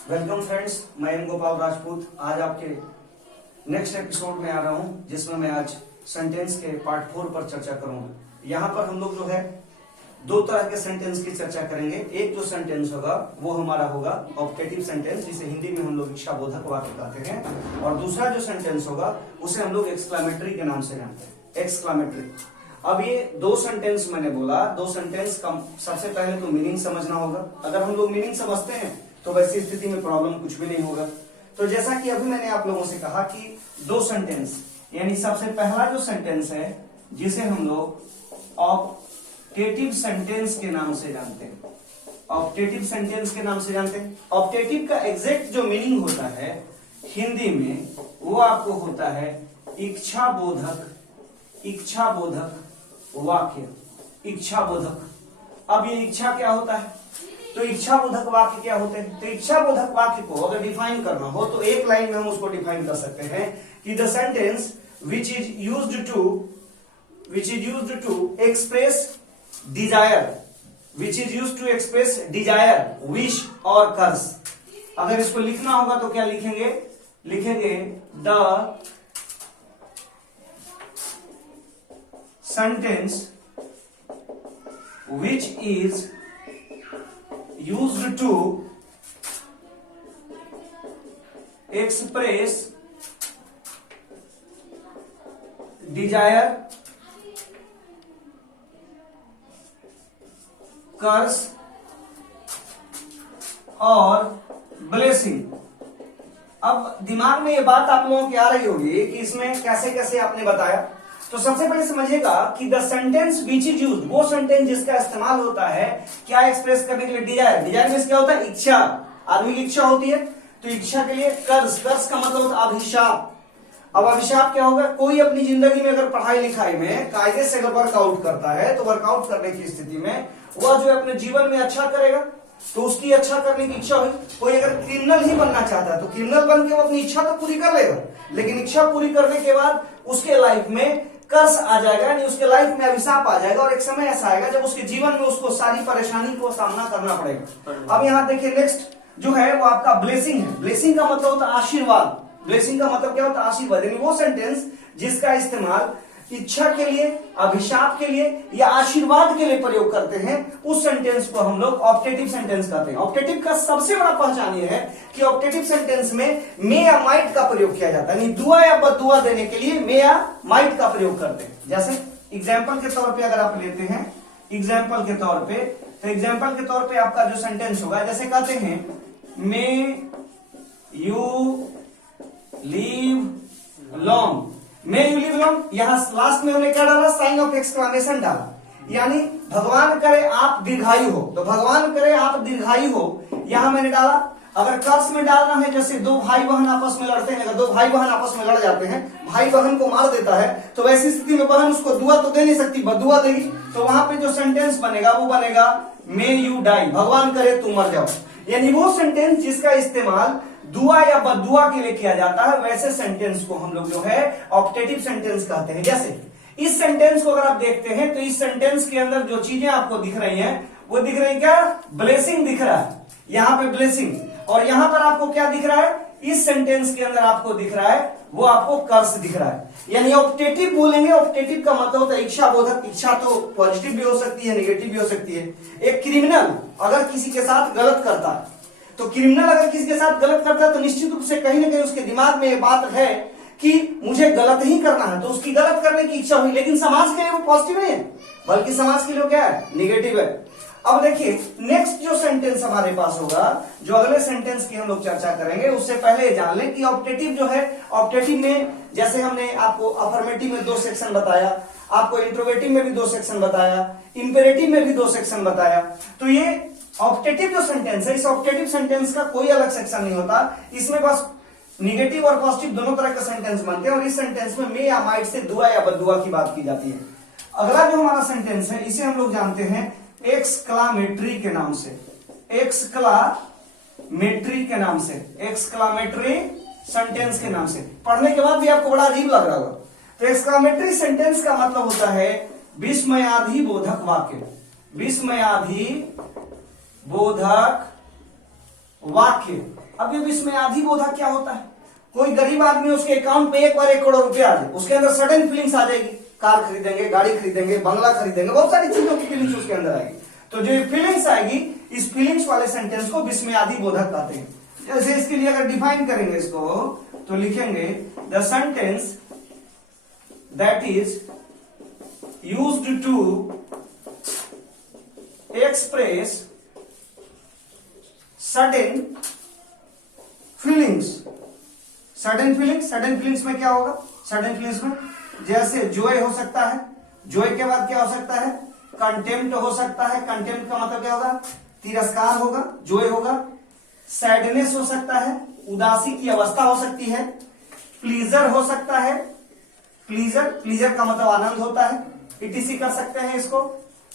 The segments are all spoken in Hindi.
वेलकम फ्रेंड्स, मैं एम गोपाल राजपूत आज आपके नेक्स्ट एपिसोड में आ रहा हूं, जिसमें मैं आज सेंटेंस के पार्ट 4 पर चर्चा करूंगा। यहाँ पर हम लोग जो है दो तरह के सेंटेंस की चर्चा करेंगे। एक जो सेंटेंस होगा वो हमारा होगा ऑप्टेटिव सेंटेंस, जिसे हिंदी में हम लोग इच्छाबोधक वाक्य कहते हैं, और दूसरा जो सेंटेंस होगा उसे हम लोग एक्सक्लामेटरी के नाम से जानते हैं, एक्सक्लामेटरी। अब ये दो सेंटेंस मैंने बोला, दो सेंटेंस का सबसे पहले तो मीनिंग समझना होगा। अगर हम लोग मीनिंग समझते हैं तो वैसी स्थिति में प्रॉब्लम कुछ भी नहीं होगा। तो जैसा कि अभी मैंने आप लोगों से कहा कि दो सेंटेंस, यानी सबसे पहला जो सेंटेंस है जिसे हम लोग ऑप्टेटिव सेंटेंस के नाम से जानते हैं, ऑप्टेटिव सेंटेंस के नाम से जानते हैं। ऑप्टेटिव का एग्जैक्ट जो मीनिंग होता है हिंदी में वो आपको होता है इच्छाबोधक, इच्छाबोधक वाक्य, इच्छाबोधक। अब ये इच्छा क्या होता है, तो इच्छाबोधक वाक्य क्या होते हैं? तो इच्छाबोधक वाक्य को अगर डिफाइन करना हो तो एक लाइन में हम उसको डिफाइन कर सकते हैं कि the sentence which is used to express desire, which is used to express desire, wish और कर्स। अगर इसको लिखना होगा तो क्या लिखेंगे? लिखेंगे the sentence which is used to express desire, curse और ब्लेसिंग। अब दिमाग में ये बात आप लोगों की आ रही होगी कि इसमें कैसे कैसे आपने बताया। तो सबसे पहले समझिएगा कि the sentence which is used, वो सेंटेंस जिसका इस्तेमाल होता है क्या एक्सप्रेस करने के लिए? डिजायर। डिजायर में क्या होता है? इच्छा। आदमी की इच्छा होती है, तो इच्छा के लिए कर्ज, कर्ज का मतलब होता है अभिशाप। अब अभिशाप क्या होगा? कोई अपनी जिंदगी में अगर पढ़ाई लिखाई में कायदे से अगर वर्कआउट करता है तो वर्कआउट करने की स्थिति में वह जो अपने जीवन में अच्छा करेगा तो उसकी अच्छा करने की इच्छा हुई। कोई अगर क्रिमिनल ही बनना चाहता है तो क्रिमिनल बन के वो अपनी इच्छा तो पूरी कर लेगा, लेकिन इच्छा पूरी करने के बाद उसके लाइफ में कर्ज आ जाएगा, यानी उसके लाइफ में अभिशाप आ जाएगा, और एक समय ऐसा आएगा जब उसके जीवन में उसको सारी परेशानी को सामना करना पड़ेगा। अब यहाँ देखिए नेक्स्ट जो है वो आपका ब्लेसिंग है। ब्लेसिंग का मतलब होता है आशीर्वाद। ब्लेसिंग का मतलब क्या होता है? आशीर्वाद। यानी वो सेंटेंस जिसका इस्तेमाल इच्छा के लिए, अभिशाप के लिए या आशीर्वाद के लिए प्रयोग करते हैं, उस सेंटेंस को हम लोग ऑप्टेटिव सेंटेंस कहते हैं। ऑप्टेटिव का सबसे बड़ा पहचान यह है कि ऑप्टेटिव सेंटेंस में मे या माइट का प्रयोग किया जाता है, यानी दुआ या बददुआ देने के लिए मे या माइट का प्रयोग करते हैं। जैसे एग्जाम्पल के तौर पर अगर आप लेते हैं, एग्जाम्पल के तौर पर, तो एग्जाम्पल के तौर पर आपका जो सेंटेंस होगा, जैसे कहते हैं may you live long, may you live long. यहां लास्ट में हमने क्या डाला? साइन ऑफ एक्सक्लेमेशन डाला, यानी भगवान करे आप दीर्घायु हो, तो भगवान करे आप दीर्घायु हो, यहां मैंने डाला। अगर कर्स में डालना है, जैसे दो भाई बहन आपस में लड़ते हैं, अगर दो भाई बहन आपस में लड़ जाते हैं, भाई बहन को मार देता है, तो वैसी स्थिति में बहन उसको दुआ तो दे नहीं सकती, बदुआ देगी। तो वहां पे जो सेंटेंस बनेगा वो बनेगा मे यू डाई, भगवान करे तू मर जाओ। यानी वो सेंटेंस जिसका इस्तेमाल दुआ या बदुआ के लिए किया जाता है, वैसे सेंटेंस को हम लोग जो है ऑप्टेटिव सेंटेंस कहते हैं। जैसे इस सेंटेंस को अगर आप देखते हैं तो इस सेंटेंस के अंदर जो चीजें आपको दिख रही हैं वो दिख रही क्या? ब्लेसिंग दिख रहा है, यहाँ पे ब्लेसिंग, और यहां पर आपको क्या दिख रहा है? इस सेंटेंस के अंदर आपको दिख रहा है वो आपको कर्स दिख रहा है। यानी ऑप्टेटिव बोलेंगे, ऑप्टेटिव का मतलब होता है इच्छाबोधक। इच्छा तो पॉजिटिव भी हो सकती है, नेगेटिव भी हो सकती है। एक क्रिमिनल अगर किसी के साथ गलत करता है, तो क्रिमिनल अगर किसी के साथ गलत करता है तो निश्चित रूप से कहीं ना कहीं उसके दिमाग में ये बात है कि मुझे गलत ही करना है, तो उसकी गलत करने की इच्छा हुई, लेकिन समाज के लिए वो पॉजिटिव नहीं है, बल्कि समाज के लिए क्या है? निगेटिव है। अब देखिए नेक्स्ट जो सेंटेंस हमारे पास होगा, जो अगले सेंटेंस की हम लोग चर्चा करेंगे, उससे पहले जान लें कि ऑप्टेटिव जो है, ऑप्टेटिव में जैसे हमने आपको अफर्मेटिव में 2 सेक्शन बताया, आपको इंट्रोगेटिव में भी 2 सेक्शन बताया, इंपेरेटिव में भी 2 सेक्शन बताया। तो ये ऑप्टेटिव जो सेंटेंस है, इस ऑप्टेटिव सेंटेंस का कोई अलग सेक्शन नहीं होता, इसमें बस निगेटिव और पॉजिटिव दोनों तरह के सेंटेंस बनते हैं, और इस सेंटेंस में मे या माइट से दुआ या बददुआ की बात की जाती है। अगला जो हमारा सेंटेंस है इसे हम लोग जानते हैं एक्सक्लामेटरी के नाम से, एक्सक्लामेटरी के नाम से, एक्सक्लामेटरी सेंटेंस के नाम से। पढ़ने के बाद भी आपको बड़ा अजीब लग रहा होगा। तो एक्सक्लामेटरी सेंटेंस का मतलब होता है विस्मयाधि बोधक वाक्य, विस्मयाधि बोधक वाक्य। अब ये विस्मयाधि बोधक क्या होता है? कोई गरीब आदमी, उसके अकाउंट पे एक बार 1 करोड़ रुपया आ जाए, उसके अंदर सडन फीलिंग्स आ जाएगी, कार खरीदेंगे, गाड़ी खरीदेंगे, बंगला खरीदेंगे, बहुत सारी चीजों की फीलिंग्स उसके अंदर आएगी। तो जो फीलिंग्स आएगी, इस फीलिंग्स वाले सेंटेंस को विस्मयाधि बोधक कहते हैं। जैसे इसके लिए अगर डिफाइन करेंगे इसको, तो लिखेंगे the sentence that is used to express certain feelings. Certain feelings में क्या होगा? सर्टेन फीलिंग्स में जैसे जॉय हो सकता है, जॉय के बाद क्या हो सकता है? कंटेम्प्ट हो सकता है। कंटेम्प्ट का मतलब क्या होगा? तिरस्कार होगा, जॉय होगा। सैडनेस हो सकता है, उदासी की अवस्था हो सकती है। प्लीजर हो सकता है, प्लीजर का मतलब आनंद होता है। इटीसी कर सकते हैं इसको।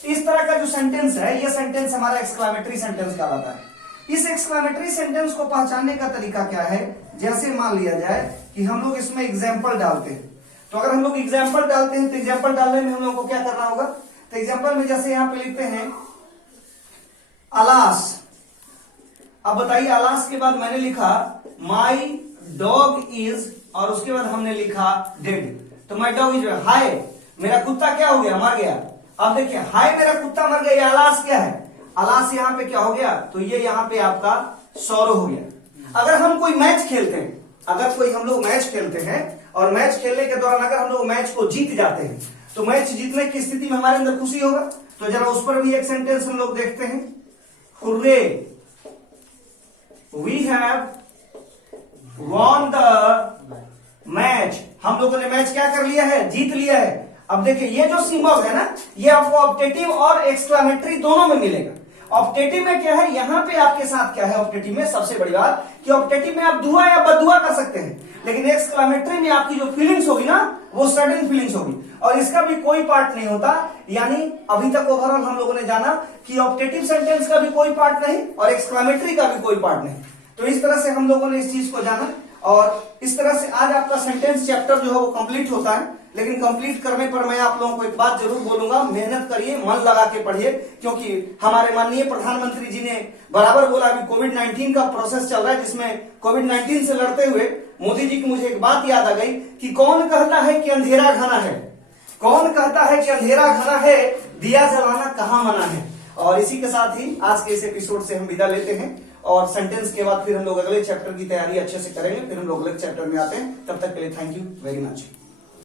इस तरह का जो सेंटेंस है, ये सेंटेंस हमारा एक्सक्लामेटरी सेंटेंस कहलाता है। इस एक्सक्लामेटरी सेंटेंस को पहचानने का तरीका क्या है? जैसे मान लिया जाए कि हम लोग इसमें एग्जाम्पल डालते हैं, तो अगर हम लोग एग्जाम्पल डालते हैं तो एग्जाम्पल डालने में हम लोग को क्या करना होगा? तो एग्जाम्पल में जैसे यहां पे लिखते हैं अलास। अब बताइए, अलास के बाद मैंने लिखा माई डॉग इज, और उसके बाद हमने लिखा डेड। तो माई डॉग इज, हाय मेरा कुत्ता क्या हो गया? मर गया। अब देखिए, हाय मेरा कुत्ता मर गया, अलास क्या है? अलास यहाँ पे क्या हो गया? तो ये यहाँ पे आपका सौरो हो गया। अगर हम कोई मैच खेलते हैं, अगर कोई हम लोग मैच खेलते हैं और मैच खेलने के दौरान अगर हम लोग मैच को जीत जाते हैं, तो मैच जीतने की स्थिति में हमारे अंदर खुशी होगा। तो जरा उस पर भी एक सेंटेंस हम लोग देखते हैं। Hurray, we have won the match. हम लोगों ने मैच क्या कर लिया है? जीत लिया है। अब देखिए, ये जो सिंबल है ना, ये आपको ऑप्टेटिव और एक्सक्लामेटरी दोनों में मिलेगा। ऑप्टेटिव में क्या है? यहां पे आपके साथ क्या है ऑप्टेटिव में? सबसे बड़ी बात कि ऑप्टेटिव में आप दुआ या बदुआ कर सकते हैं, लेकिन एक्सक्लामेटरी में आपकी जो फीलिंग्स होगी ना, वो सडन फीलिंग्स होगी, और इसका भी कोई पार्ट नहीं होता। यानी अभी तक ओवरऑल हम लोगों ने जाना कि ऑप्टेटिव सेंटेंस का भी कोई पार्ट नहीं और एक्सक्लामेटरी का भी कोई पार्ट नहीं। तो इस तरह से हम लोगों ने इस चीज को जाना, और इस तरह से आज आपका सेंटेंस चैप्टर जो है वो कंप्लीट होता है। लेकिन कंप्लीट करने पर मैं आप लोगों को एक बात जरूर बोलूंगा, मेहनत करिए, मन लगा के पढ़िए, क्योंकि हमारे माननीय प्रधानमंत्री जी ने बराबर बोला, अभी कोविड-19 का प्रोसेस चल रहा है, जिसमें कोविड-19 से लड़ते हुए मोदी जी की मुझे एक बात याद आ गई कि कौन कहता है कि अंधेरा घना है, कौन कहता है कि अंधेरा घना है, दिया जलाना कहां मना है। और इसी के साथ ही आज के इस एपिसोड से हम विदा लेते हैं, और सेंटेंस के बाद फिर हम लोग अगले चैप्टर की तैयारी अच्छे से करेंगे, फिर हम लोग अगले चैप्टर में आते हैं। तब तक के लिए थैंक यू वेरी मच।